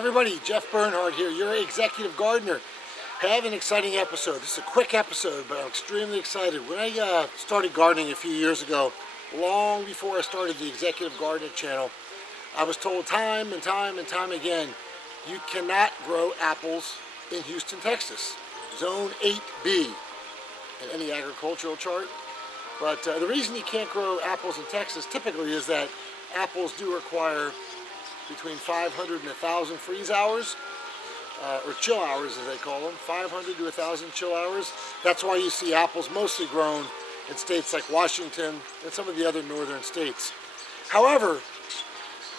everybody, Jeff Bernhard here, your executive gardener. I have an exciting episode. This is a quick episode, but I'm extremely excited. When I started gardening a few years ago, long before I started the Executive Gardener channel, I was told time and time again, you cannot grow apples in Houston, Texas. Zone 8B in any agricultural chart. But the reason you can't grow apples in Texas typically is that apples do require between 500 and 1,000 freeze hours, or chill hours as they call them, 500 to 1,000 chill hours. That's why you see apples mostly grown in states like Washington and some of the other northern states. However,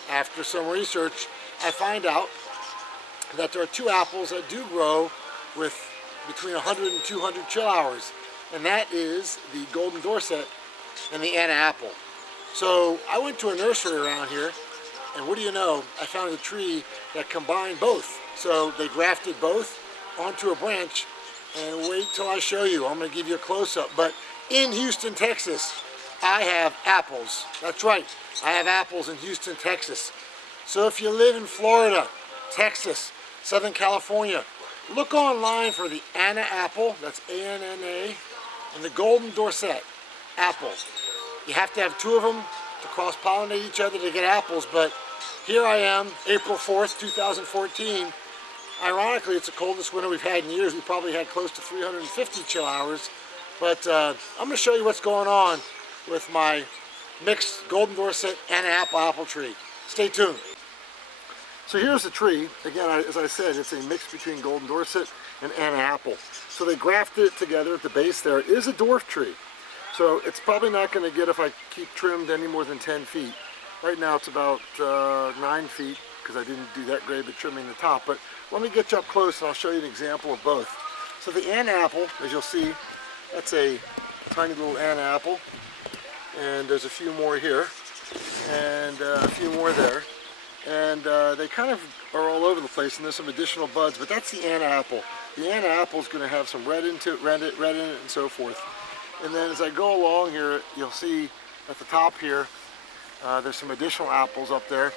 after some research, I find out that there are two apples that do grow with between 100 and 200 chill hours, and that is the Golden Dorset and the Anna apple. So I went to a nursery around here, and what do you know, I found a tree that combined both. So they grafted both onto a branch, and wait till I show you. I'm going to give you a close-up. But in Houston, Texas, I have apples. That's right, I have apples in Houston, Texas. So if you live in Florida, Texas, Southern California, look online for the Anna apple, that's A-N-N-A, and the Golden Dorset apple. You have to have two of them to cross-pollinate each other to get apples, but here I am, April 4th, 2014. Ironically, it's the coldest winter we've had in years. We probably had close to 350 chill hours, but I'm going to show you what's going on with my mixed Golden Dorset and apple tree. Stay tuned. So here's the tree. Again, as I said, it's a mix between Golden Dorset and Anna apple. So they grafted it together at the base there. It is a dwarf tree. So it's probably not going to get, if I keep trimmed, any more than 10 feet. Right now it's about 9 feet because I didn't do that great at trimming the top. But let me get you up close and I'll show you an example of both. So the Anna apple, as you'll see, that's a tiny little Anna apple. And there's a few more here and a few more there. And they kind of are all over the place, and there's some additional buds, but that's the Anna apple. The Anna apple is going to have some red in it, and so forth. And then as I go along here, you'll see at the top here, there's some additional apples up there.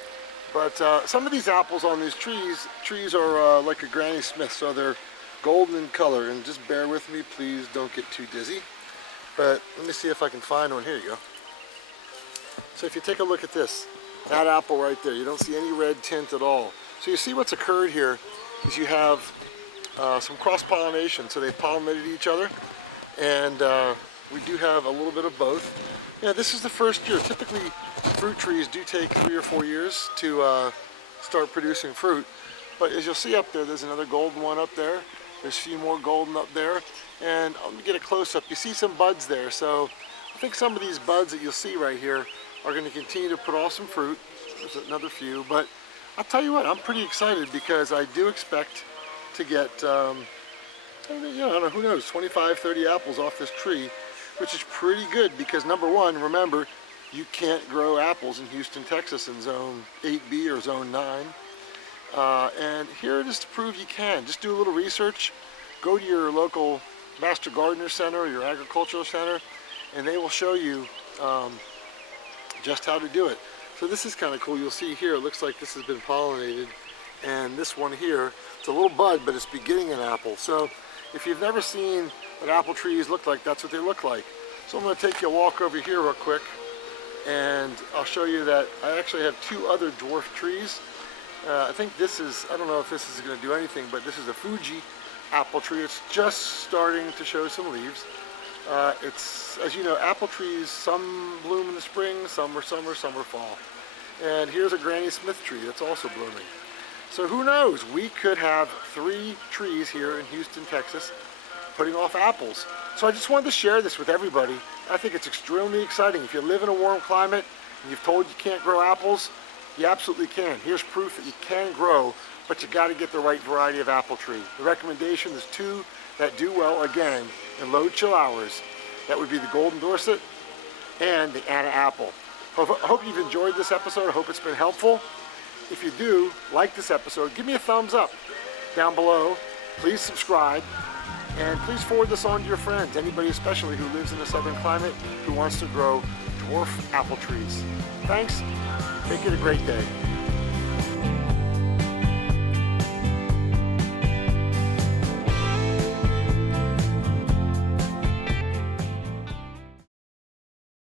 But some of these apples on these trees are like a Granny Smith, so they're golden in color. And just bear with me, please don't get too dizzy. But let me see if I can find one. Here you go. So if you take a look at this, that apple right there, you don't see any red tint at all. So you see what's occurred here is you have some cross-pollination. So they've pollinated each other, and we do have a little bit of both. Yeah, this is the first year. Typically, fruit trees do take 3 or 4 years to start producing fruit. But as you'll see up there, there's another golden one up there. There's a few more golden up there. And let me get a close-up. You see some buds there. So I think some of these buds that you'll see right here are going to continue to put off some fruit. There's another few. But I'll tell you what, I'm pretty excited because I do expect to get, I don't know, who knows, 25, 30 apples off this tree, which is pretty good because number one, remember, you can't grow apples in Houston, Texas in zone 8B or zone 9. And here it is to prove you can. Just do a little research, go to your local Master Gardener Center or your agricultural center, and they will show you just how to do it. So this is kind of cool. You'll see here, it looks like this has been pollinated, and this one here, it's a little bud, but it's beginning an apple. So if you've never seen what apple trees look like, that's what they look like. So I'm going to take you a walk over here real quick, and I'll show you that I actually have two other dwarf trees. I think this is, I don't know if this is going to do anything, but this is a Fuji apple tree. It's just starting to show some leaves. It's, as you know, apple trees, some bloom in the spring, some are summer, some are fall. And here's a Granny Smith tree that's also blooming. So who knows, we could have 3 trees here in Houston, Texas, putting off apples. So I just wanted to share this with everybody. I think it's extremely exciting. If you live in a warm climate and you've told you can't grow apples, you absolutely can. Here's proof that you can grow, but you got to get the right variety of apple tree. The recommendation is 2 that do well, again, in low chill hours. That would be the Golden Dorset and the Anna apple. I hope you've enjoyed this episode. I hope it's been helpful. If you do like this episode, give me a thumbs up down below. Please subscribe, and please forward this on to your friends, anybody especially who lives in a southern climate who wants to grow dwarf apple trees. Thanks. Make it a great day.